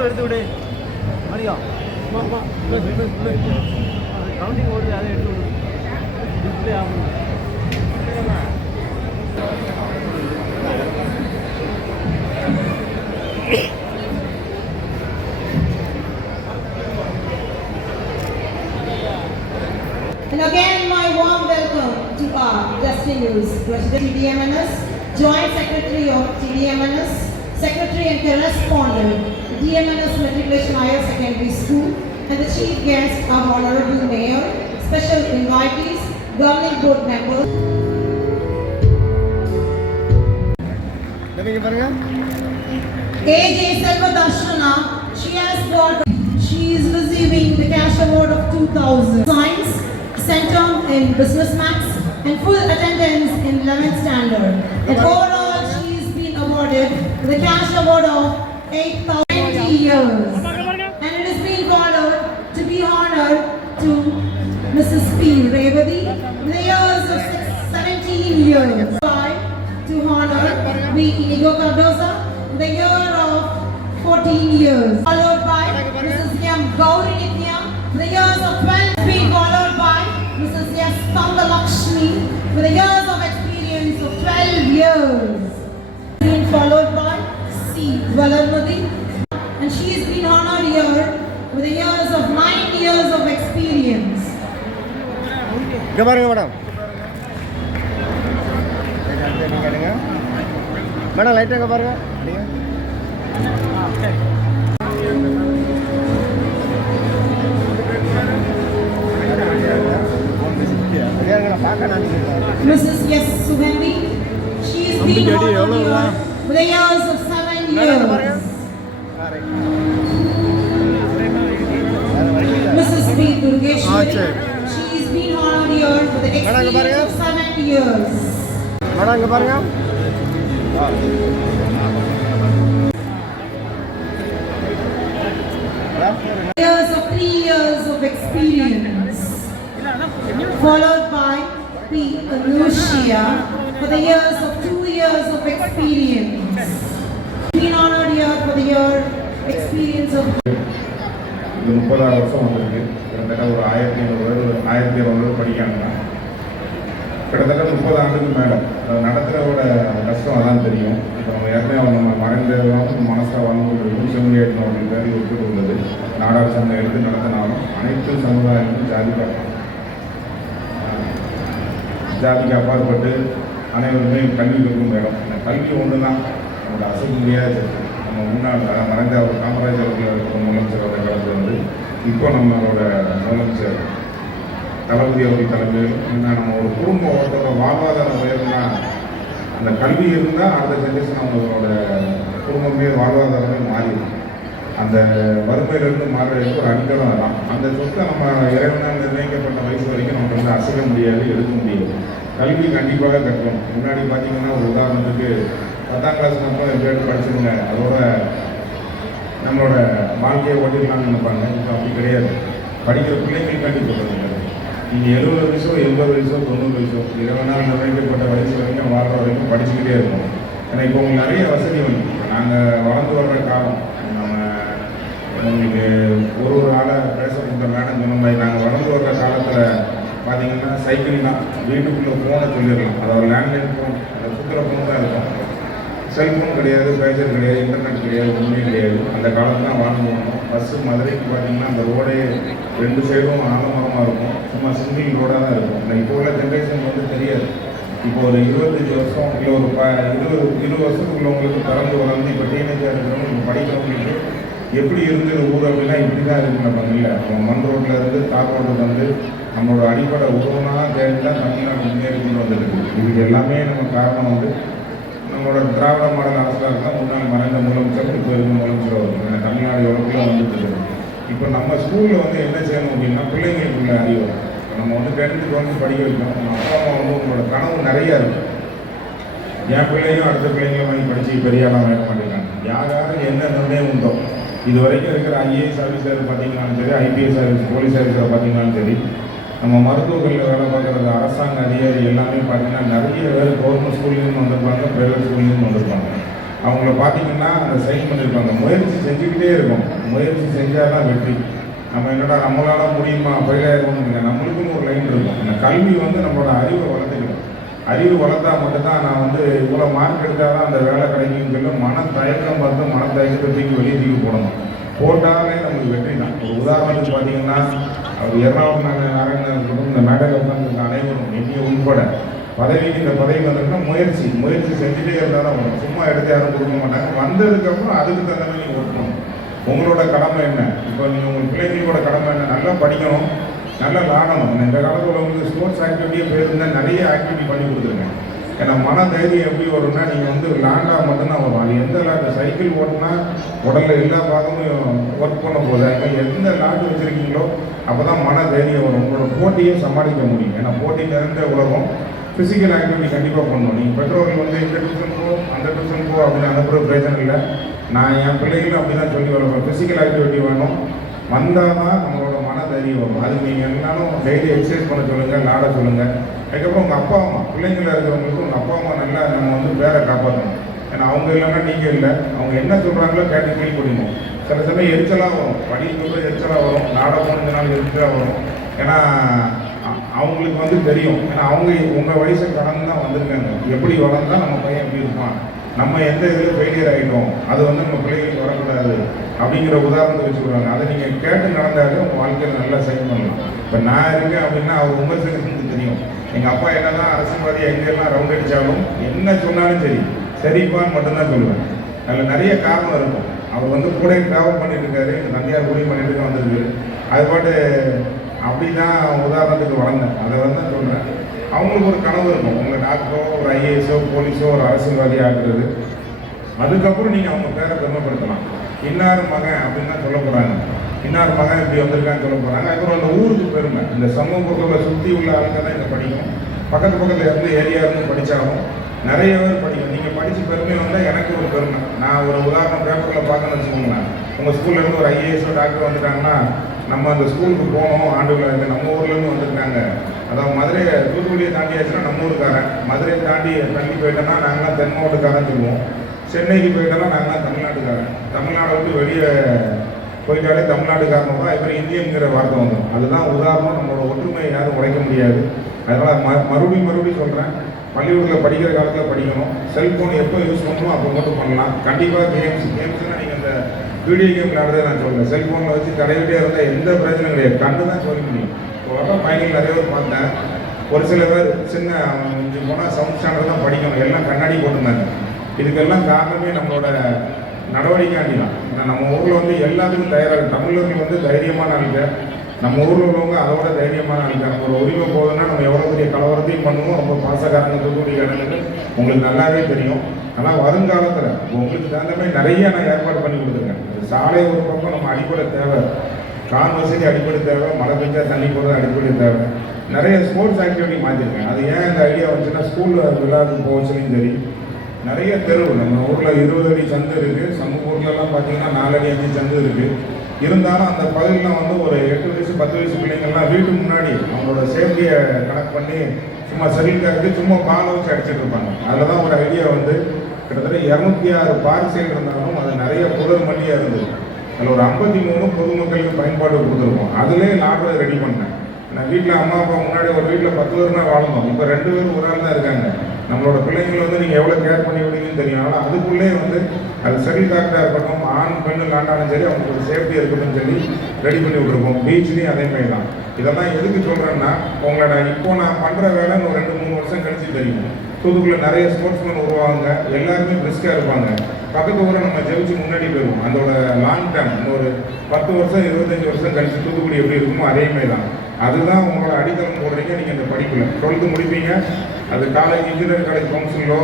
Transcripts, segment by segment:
Photo எடுத்து விடு மணியா கவுண்டிங் ஓடுது அதை எடுத்து விடு டிஸ்பிளே ஆகும் And again, my warm welcome to our Justin News, President DMNS, Joint Secretary of TDMNS, Secretary and Correspondent, DMNS Matriculation Higher Secondary School and the chief guest our Honorable Mayor, special invitees, governing board members. AJ Selvadarshana, she has got, she is receiving the cash award of 2000. Science, Centrum in Business Maths and full attendance in 11th standard. And overall, she has been awarded the cash award of 8,000 years. And it is being followed to be honored to Mrs. P. Revati, the years of six- 17 years. Five, to honor V. Inigo Cardoza, the year of 14 years. Followed by Mrs. M. Gauri Nitya, the years of 12. Being followed by Mrs. S. Tangalakshmi, with the years of experience of 12 years. Being followed by C. Valarmadi, and she has been honored here with the years of 9 years of experience. இங்கே பாருங்க madam நீங்கள் எடுங்க madam லைட்டாக இங்கே பாருங்க அப்படிங்க பார்க்க நான் Mrs. S. Sugandhi, she has been Ambigai அடி honored எவ்வளவுதான்? here with the years of 7 madam பாருங்க years. Mrs. P. Ah, Durgeshwari, சரி. she has been honored here with the madam, இங்க பாருங்க. experience of 7 years. மேடம் இங்கே பாருங்க Years of 3 years of experience. Followed by P. Anushia for the years of 2 years of experience. Been honored here for the year experience of இது முப்பதாறு வருஷம் வந்திருக்கு. கிட்டத்தட்ட ஒரு ஆயிரத்தி ஐநூறு பேர் ஆயிரத்தி இரநூறு பேர் படிக்காங்க கிட்டத்தட்ட முப்பது ஆண்டுக்கு மேலே. நடத்துகிறவோட கஷ்டம் அதான் தெரியும். இப்போ நம்ம ஏற்கனவே நம்ம மறைந்தவங்க மனசாக வாழ்ந்து செம்மியேற்றணும் அப்படின்னு பேர் விட்டுட்டு உள்ளது நாடார் சங்கம் எடுத்து நடத்தினாலும் அனைத்து சமுதாயங்களும் ஜாதி ஜாதிக்கு அப்பாற்பட்டு அனைவருமே கல்வி இருக்கும் இடம். கல்வி ஒன்று தான் நம்மளோட அசைக்க முடியாத நம்ம முன்னாள் மறைந்த அவர் காமராஜர் அவர்கள் இருக்கிற முதலமைச்சர் அவர்கள் காலத்தில் வந்து இப்போ நம்மளோட முதலமைச்சர் தளபதி அவர்கள் தலைமையில் என்ன நம்ம ஒரு குடும்பம் ஒருத்தரோட வாழ்வாதாரம் உயர்ந்தா அந்த கல்வி இருந்தால் அடுத்த ஜென்ரேஷன் அவங்களோட குடும்பமே வாழ்வாதாரமே மாறிடும். அந்த வறுமையிலிருந்து மாறுறதுக்கு ஒரு அடித்தளம் தான் அந்த சொத்தை நம்ம இறைவனால் நிர்ணயிக்கப்பட்ட வயசு வரைக்கும் நமக்கு வந்து அசைக்க முடியாது எடுக்க முடியாது. கல்வி கண்டிப்பாக கட்டணும். முன்னாடி பார்த்தீங்கன்னா ஒரு உதாரணத்துக்கு பத்தாம் கிளாஸ் மட்டும் பேர் படிச்சுருங்க அதோட நம்மளோட வாழ்க்கையை ஓட்டிடலாம்னு நினைப்பாங்க. இப்போ அப்படி கிடையாது. படிக்கிற பிள்ளைங்களுக்காண்டி சொல்லுங்க நீங்கள் எழுபது வயசோ எண்பது வயசோ தொண்ணூறு வயசோ இருபது நிர்ணயிக்கப்பட்ட வயசு வரைக்கும் வாழ்கிற வரைக்கும் படிச்சுக்கிட்டே இருக்கும் ஏன்னா இப்போ உங்களுக்கு நிறைய வசதி வந்து. இப்போ நாங்கள் வளர்ந்து வர்ற காலம். நம்ம உங்களுக்கு ஒரு ஒரு ஆளாக பேச இந்த மேடம் சொன்ன மாதிரி நாங்கள் வளர்ந்து வர்ற காலத்தில் பார்த்தீங்கன்னா சைக்கிள் தான். வீட்டுக்குள்ளே ஃபோனை சொல்லிடலாம். அதாவது லேண்ட்லைன் ஃபோன் அந்த சுற்றுற ஃபோன் தான் இருக்கும். செல்ஃபோன் கிடையாது பேஜர் கிடையாது இன்டர்நெட் கிடையாது ஒன்றுமே கிடையாது. அந்த காலத்தில் தான் வாழ்ந்து போனோம் பஸ்ஸு மதுரைக்கு பார்த்தீங்கன்னா அந்த ரோடே ரெண்டு சைடும் ஆலமரமாக இருக்கும். சும்மா சிங்கிள் ரோடாக தான் இருக்கும். ஆனால் இப்போ உள்ள ஜென்ரேஷன் வந்து தெரியாது. இப்போ ஒரு இருபத்தஞ்சி வருஷம் இல்லை ஒரு ப இருபது இருபது வருஷத்துக்குள்ளவங்களுக்கு பிறந்து வளர்ந்து இப்போ டீனேஜாக இருக்கிறவங்க இப்போ படிக்கிறவங்களுக்கு எப்படி இருந்து ஊர் அப்படின்னா இப்படி தான் இருக்கு நம்ம இல்லை. மண் ரோட்டில் இருந்து தார் ரோட்டில் வந்து நம்மளோட அடிப்படை உறவுனா தேடி தான் தமிழ்நாடு முன்னேறி கொண்டு வந்துருக்கு. இதுக்கு எல்லாமே நம்ம காரணம் வந்து நம்மளோட திராவிட மாடல் அரசாக இருந்தால் முன்னாள் மறைந்த முதலமைச்சர் இப்போ இருக்க முதலமைச்சர் அவர். தமிழ்நாடு எவ்வளோக்குள்ள வந்துட்டு இருக்கு. இப்போ நம்ம ஸ்கூலில் வந்து என்ன செய்யணும் அப்படின்னா பிள்ளைங்களுக்குள்ள அறிவு. நம்ம வந்து டென்த்துக்கு வந்து படிக்க வைக்கணும் நம்ம அப்பா அம்மா வந்து உங்களோட கனவு நிறையா இருக்கும் என் பிள்ளையும் அடுத்த பிள்ளைங்களும் வாங்கி படித்து பெரிய ஆளாக வேக மாட்டேங்கிறாங்க. யார் யார் என்ன நிர்ணயம் உண்டோ? இது வரைக்கும் இருக்கிற ஐஏஎஸ் ஆஃபீஸர் பார்த்தீங்கன்னாலும் சரி ஐபிஎஸ் ஆஃபீஸ் போலீஸ் ஆஃபீஸர் பார்த்தீங்கன்னாலும் சரி நம்ம மருத்துவர்களில் வேலை பார்க்குறது அரசாங்க அதிகாரி எல்லாமே பார்த்தீங்கன்னா நிறைய பேர் கவர்மெண்ட் ஸ்கூல்லேருந்து வந்திருப்பாங்க ப்ரைவேட் ஸ்கூல்லேருந்து வந்திருப்பாங்க. அவங்கள பார்த்தீங்கன்னா அந்த சைன் பண்ணியிருப்பாங்க. முயற்சி செஞ்சுக்கிட்டே இருக்கும். முயற்சி செஞ்சால் தான் வெற்றி. நம்ம என்னடா நம்மளால முடியுமா? பயிலாயிரம் இல்லை. நம்மளுக்குன்னு ஒரு லைன் இருக்கும். அந்த கல்வி வந்து நம்மளோட அறிவை வளர்த்துக்கணும் அறிவு வளர்த்தா மட்டும்தான் நான் வந்து இவ்வளோ மார்க் எடுத்தால் தான் அந்த வேலை கிடைக்கும் சொல்லி மன தயக்கம் பார்த்து மன தயக்கத்தை தூக்கி வெளியே தூக்கி போடணும். போட்டாலே நமக்கு வெற்றி தான் ஒரு உதாரணத்துக்கு பார்த்தீங்கன்னா அவர் எர்ணாகுளம் நாராயணன் நாராயணன் இந்த மேடையில் உட்காந்துருக்க அனைவரும் என்னைய உட்பட பதவிக்கு இந்த பதவி வந்திருக்குன்னா முயற்சி முயற்சி செஞ்சுட்டே இருந்தால் தான் வரும். சும்மா எடுத்து யாரும் கொடுக்க மாட்டாங்க. வந்ததுக்கப்புறம் அதுக்கு தகுந்த மாதிரி நீங்கள் ஓட்டணும் உங்களோட கடமை என்ன? இப்போ நீங்கள் உங்கள் பிள்ளைங்களோட கடமை என்ன? நல்லா படிக்கணும் நல்லா விளாடணும் இந்த காலத்தில் உங்களுக்கு ஸ்போர்ட்ஸ் ஆக்டிவிட்டியே போயிருந்தால் நிறைய ஆக்டிவிட்டி பண்ணி கொடுத்துருங்க ஏன்னா மன தைரியம் எப்படி வரும்னா நீங்கள் வந்து லேண்டாக மட்டும்தான் வரும். அது எந்த லேண்டு? சைக்கிள் ஓட்டினா உடலில் எல்லா பாகமும் ஒர்க் பண்ண போகுது அது மாதிரி எந்த லேண்டு வச்சுருக்கீங்களோ அப்போ தான் மன தைரியம் வரும். உங்களோட போட்டியை சமாளிக்க முடியும். ஏன்னா போட்டி நிறைந்த உலகம் ஃபிசிக்கல் ஆக்டிவிட்டி கண்டிப்பாக பண்ணணும் நீங்கள் பெற்றோர்கள் வந்து இந்த டியூஷன் போ அந்த டியூஷன் போ அப்படின்னு அனுப்புகிற பிரச்சனை இல்லை. நான் என் பிள்ளைகளும் அப்படி தான் சொல்லி வளர்ப்பேன் ஃபிசிக்கல் ஆக்டிவிட்டி வேணும். வந்தால் தான் நம்மளோட மன தைரியம் வரும் நீங்கள் என்னாலும் டெய்லி எக்ஸசைஸ் பண்ண சொல்லுங்கள் நாட சொல்லுங்கள் அதுக்கப்புறம் உங்கள் அப்பா அம்மா பிள்ளைங்களாக இருக்கிறவங்களுக்கு உங்கள் அப்பா அம்மா நல்லா நம்ம வந்து பேரை காப்பாற்றணும் ஏன்னா அவங்க இல்லைன்னா நீங்கள் இல்லை. அவங்க என்ன சொல்கிறாங்களோ கேட்டு ஃபீல் பண்ணிடணும் சில சமயம் எரிச்சலாக வரும். படிக்கிறது எரிச்சலாக வரும். நாடகம்னாலும் எரிச்சலாக வரும். ஏன்னா அவங்களுக்கு வந்து தெரியும். ஏன்னா அவங்க உங்கள் வயசை கடந்து தான் வந்திருக்காங்க. எப்படி வளர்ந்தால் நம்ம பையன் எப்படி இருப்பான்? நம்ம எந்த இதில் ஃபெயிலியர் ஆகிட்டோம் அது வந்து நம்ம பிள்ளைகளுக்கு வரக்கூடாது. அப்படிங்கிற உதாரணத்தை வச்சுக்கிறாங்க. அதை நீங்கள் கேட்டு நடந்தாலே உங்கள் வாழ்க்கையில் நல்லா சைன் பண்ணலாம். இப்போ நான் இருக்கேன் அப்படின்னா அவர் விமர்சனத்துக்கு தெரியும். எங்கள் அப்பா என்னதான் அரசியல்வாதி எங்கெல்லாம் ரவுண்ட் அடித்தாலும் என்ன சொன்னாலும் சரி சரிப்பான்னு மட்டும்தான் சொல்லுவேன். அதில் நிறைய காரணம் இருக்கும். அவர் வந்து கூட ட்ராவல் பண்ணிட்டு இருக்காரு. எங்கள் தந்தையார் கூடயும் பண்ணிட்டு தான் வந்திருக்கு. அது பாட்டு அப்படி தான் உதாரணத்துக்கு வளர்ந்தேன். அதை வந்து தான் சொல்கிறேன் அவங்களுக்கு ஒரு கனவு இருக்கும். உங்கள் டாக்டரோ ஒரு ஐஏஎஸோ போலீஸோ ஒரு அரசியல்வாதி ஆகுறது. அதுக்கப்புறம் நீங்கள் அவங்க பேரை பெருமைப்படுத்தலாம். இன்னார் மகன் அப்படின்னு தான் சொல்ல போகிறாங்க இன்னார் மகன் இப்படி வந்திருக்கான்னு சொல்ல போகிறாங்க அதுக்கப்புறம் அந்த ஊருக்கு பெருமை. இந்த சமூகத்தில் சுற்றி உள்ள ஆளுங்க தான் இங்கே படிக்கும். பக்கத்து பக்கத்தில் இருந்து ஏரியா இருந்து படித்தாலும் நிறைய பேர் படிக்கும். நீங்கள் படித்து பெருமை வந்தால் எனக்கு ஒரு பெருமை. நான் ஒரு உதாரணம் பேப்பரில் பார்க்கணும்னு வச்சுக்கோங்களேன். உங்கள் ஸ்கூல்ல இருந்து ஒரு ஐஏஎஸோ டாக்டர் வந்துட்டாங்கன்னா நம்ம அந்த ஸ்கூலுக்கு போகணும் ஆண்டு விழா நம்ம ஊர்லேருந்து வந்திருக்காங்க. அதாவது மதுரையை தூத்துக்குடியை தாண்டியாச்சுன்னா நம்ம ஊருக்காரன். மதுரையை தாண்டி தண்ணி போயிட்டோன்னா நாங்களாம் தென் மாவட்டக்காரன் சொல்லுவோம். சென்னைக்கு போயிட்டோம்னா நாங்களாம் தமிழ்நாட்டுக்காரன். தமிழ்நாடை விட்டு வெளியே போயிட்டாலே தமிழ்நாட்டுக்காரன் தான் இப்போ இந்தியங்கிற வார்த்தை வந்துடும் அதுதான் உதாரணம். நம்மளோட ஒற்றுமையை யாரும் உடைக்க முடியாது. அதனால் ம மறுபடியும் மறுபடியும் சொல்கிறேன் பள்ளிக்கூடத்தில் படிக்கிற காலத்தில் படிக்கணும். செல்ஃபோன் எப்போ யூஸ் பண்ணணும் அப்போ மட்டும் பண்ணலாம். கண்டிப்பாக கேம்ஸ் கேம்ஸ்னால் நீங்கள் இந்த வீடியோ கேம் விளையாடுறதே நான் சொல்கிறேன் செல்ஃபோனில் வச்சு தடவிட்டே இருந்தால் எந்த பிரச்சனையும் கிடையாது. கண்டு தான் சொல்ல முடியும். இப்போ பயணிகள் நிறைய பேர் பார்த்தேன். ஒரு சில பேர் சின்ன இங்கே போனால் சவுண்ட் ஸ்டாண்டர்ட் தான் படிக்கணும். எல்லாம் கண்ணாடி போட்டிருந்தாங்க. இதுக்கெல்லாம் காரணமே நம்மளோட நடவடிக்கையாண்டி தான் ஏன்னா நம்ம ஊரில் வந்து எல்லாத்துக்கும் தயாராக தமிழர்கள் வந்து தைரியமான ஆளுங்க. நம்ம ஊரில் உள்ளவங்க அதோட தைரியமான ஆளுங்க. நம்ம ஒரு உரிமை போகுதுன்னா நம்ம எவ்வளோ பெரிய கலவரத்தையும் பண்ணுவோம். ரொம்ப பாசக்காரங்க தூத்துக்குடிக்காரங்க உங்களுக்கு நல்லாவே தெரியும். ஆனால் வருங்காலத்தில் உங்களுக்கு தகுந்த மாதிரி நிறைய நான் ஏற்பாடு பண்ணி கொடுத்துருக்கேன். இந்த சாலை ஒரு பக்கம் நம்ம அடிப்படை தேவை. கான் வசதி அடிப்படை தேவை மழை பெஞ்சா தண்ணி போடுறது அடிப்படை தேவை. நிறைய ஸ்போர்ட்ஸ் ஆக்டிவிட்டி மாற்றிருக்கேன் அது ஏன் இந்த ஐடியா வந்துச்சுன்னா ஸ்கூலில் விளையாட்டு போச்சுலையும் சரி நிறைய தெரு நம்ம ஊரில் இருபது அடி சந்து இருக்குது சமூக ஊர்லலாம் பார்த்தீங்கன்னா நாலடி அஞ்சு சந்து இருக்குது இருந்தாலும் அந்த பகுதியில் வந்து ஒரு எட்டு வயசு பத்து வயசு பிள்ளைங்கள்லாம் வீட்டுக்கு முன்னாடி அவங்களோட சேஃப்டியை கனெக்ட் பண்ணி சும்மா சரிக்காக சும்மா பாலை வச்சு அடிச்சிட்டு இருப்பாங்க. அதில் தான் ஒரு ஐடியா வந்து கிட்டத்தட்ட இரநூத்தி ஆறு பார்சல் இருந்தாலும் அது நிறைய புதர் மல்லியாக இருந்தது. அதில் ஒரு ஐம்பத்தி மூணு பொதுமக்களுக்கு பயன்பாடு கொடுத்துருக்கோம். அதுலேயே லாட்ரை ரெடி பண்ணேன். நான் வீட்டில் அம்மா அப்பா முன்னாடி ஒரு வீட்டில் பத்து பேர் தான் வாழ்ந்தோம். இப்போ ரெண்டு பேரும் ஒரு ஆள் தான் இருக்காங்க. நம்மளோட பிள்ளைங்களை வந்து நீங்கள் எவ்வளோ கேர் பண்ணி விடுவீங்கன்னு தெரியும். ஆனால் அதுக்குள்ளே வந்து அது சரி டாக்டராக இருக்கட்டும் ஆண் பெண்ணு லாண்டாலும் சரி அவங்களுக்கு சேஃப்டியாக சேஃப்டி இருக்கட்டும்னு சொல்லி ரெடி பண்ணி விட்ருக்கோம் பீச்லேயும் அதே மாதிரி தான் இதெல்லாம் எதுக்கு சொல்கிறேன்னா உங்களோட இப்போ நான் பண்ணுற வேலை ஒரு ரெண்டு மூணு வருஷம் கழிச்சு தெரியும். தூத்துக்குள்ளே நிறைய ஸ்போர்ட்ஸ்மேன் உருவாங்க எல்லாருமே பிரிஸ்காக இருப்பாங்க. பக்கத்து ஊரை நம்ம ஜெயிச்சு முன்னாடி போயிடுவோம் அதோட லாங் டேர்ம் இன்னொரு பத்து வருஷம் இருபத்தஞ்சி வருஷம் கழிச்சு தூத்துக்குடி எப்படி இருக்குமோ அதே தான் அதுதான் உங்களோட அடித்தளம் போடுறீங்க நீங்கள் இந்த படிப்பில். டுவெல்த்து முடிப்பீங்க. அது காலேஜ் இன்ஜினியரிங் காலேஜ் கவுன்சிலோ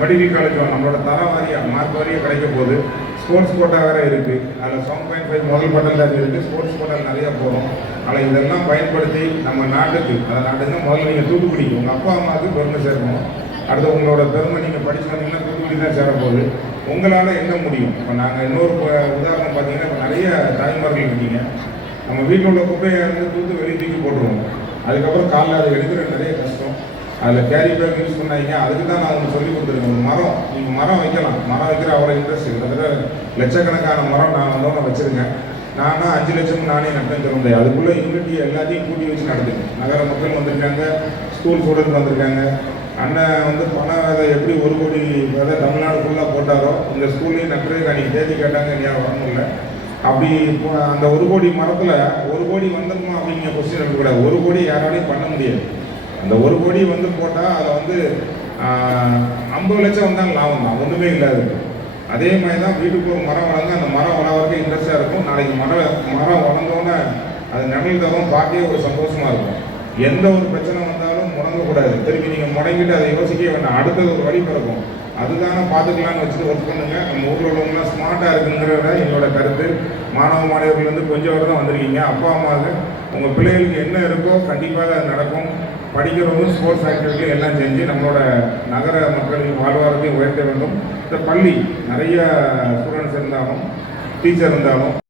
மெடிக்கல் காலேஜோ நம்மளோட தர வாரியாக மார்க் வாரியாக கிடைக்க போகுது. ஸ்போர்ட்ஸ் கோட்டா வேறு இருக்குது அதில் செவன் பாயிண்ட் ஃபைவ் முதல் பட்டல் இருக்குது ஸ்போர்ட்ஸ் கோட்டால் நிறையா போகிறோம் ஆனால் இதெல்லாம் பயன்படுத்தி நம்ம நாட்டுக்கு அந்த நாட்டுக்கு முதல்ல நீங்கள் தூத்துக்குடி உங்கள் அப்பா அம்மாவுக்கு பெருமை சேர்க்கணும். அடுத்து உங்களோட பெருமை நீங்கள் படிச்சு வந்தீங்கன்னா தூத்துக்குடி தான் போகுது. உங்களால் என்ன முடியும்? இப்போ நாங்கள் இன்னொரு உதாரணம் பார்த்தீங்கன்னா இப்போ நிறைய தாய்மார்கள் இருக்கீங்க. நம்ம வீட்டில் உள்ள குப்பையை வந்து தூத்து வெளியே தூக்கி போட்டுருவோம். அதுக்கப்புறம் காலைல அதை எடுக்கிற நிறைய கஷ்டம். அதில் கேரி பேக் யூஸ் பண்ணாங்க அதுக்கு தான் நான் உங்களுக்கு சொல்லி கொடுத்துருக்கேன். மரம் நீங்கள் மரம் வைக்கலாம். மரம் வைக்கிற அவ்வளோ இன்ட்ரெஸ்ட் கிட்டத்தட்ட லட்சக்கணக்கான மரம் நான் வந்தோன்னே வச்சுருக்கேன். நானும் அஞ்சு லட்சம் நானே நட்டேன்னு சொல்ல முடியாது. அதுக்குள்ளே யூனிட்டி எல்லாத்தையும் கூட்டி வச்சு நடத்துங்க நகர மக்கள் வந்திருக்காங்க ஸ்கூல் ஸ்டூடெண்ட் வந்திருக்காங்க. அண்ணன் வந்து பணம் விதை எப்படி ஒரு கோடி விதை தமிழ்நாடு ஃபுல்லாக போட்டாரோ இந்த ஸ்கூல்லையும் நட்டுறதுக்கு அன்றைக்கி தேதி கேட்டாங்க இல்லையா வரணும்ல அப்படி இப்போ அந்த ஒரு கோடி மரத்தில் ஒரு கோடி வந்துருமா அப்படிங்கிற கொஸ்டின் இருக்கக்கூடாது ஒரு கோடி யாராலையும் பண்ண முடியாது. அந்த ஒரு கோடி வந்து போட்டால் அதை வந்து ஐம்பது லட்சம் வந்தாலும் லாபம் தான். ஒன்றுமே இல்லாது. அதே மாதிரி தான் வீட்டுக்கு ஒரு மரம் வளர்ந்து அந்த மரம் வளர்றதுக்கு இன்ட்ரெஸ்டாக இருக்கும். நாளைக்கு மரம் மரம் வளர்ந்தோன்னே அது நிழல் தரும் பார்க்கவே ஒரு சந்தோஷமாக இருக்கும். எந்த ஒரு பிரச்சனை வந்தாலும் முடங்கக்கூடாது திருப்பி நீங்கள் முடங்கிட்டு அதை யோசிக்க வேண்டாம். அடுத்தது ஒரு வழி பிறக்கும். அதுதானே பார்த்துக்கலாம்னு வச்சுட்டு ஒர்க் பண்ணுங்க. நம்ம ஊரில் உள்ளவங்களாம் ஸ்மார்ட்டாக இருக்குங்கிறத என்னோட கருத்து. மாணவ மாணவர்கள் வந்து கொஞ்சம் வரை தான் வந்திருக்கீங்க. அப்பா அம்மாவுக்கு உங்கள் பிள்ளைகளுக்கு என்ன இருக்கோ கண்டிப்பாக அது நடக்கும். படிக்கிறவங்க ஸ்போர்ட்ஸ் ஆக்டிவிட்டி எல்லாம் செஞ்சு நம்மளோட நகர மக்களின் வாழ்வாரத்தையும் உயர்த்த வேண்டும். இந்த பள்ளி நிறைய ஸ்டூடெண்ட்ஸ் இருந்தாலும் டீச்சர் இருந்தாலும்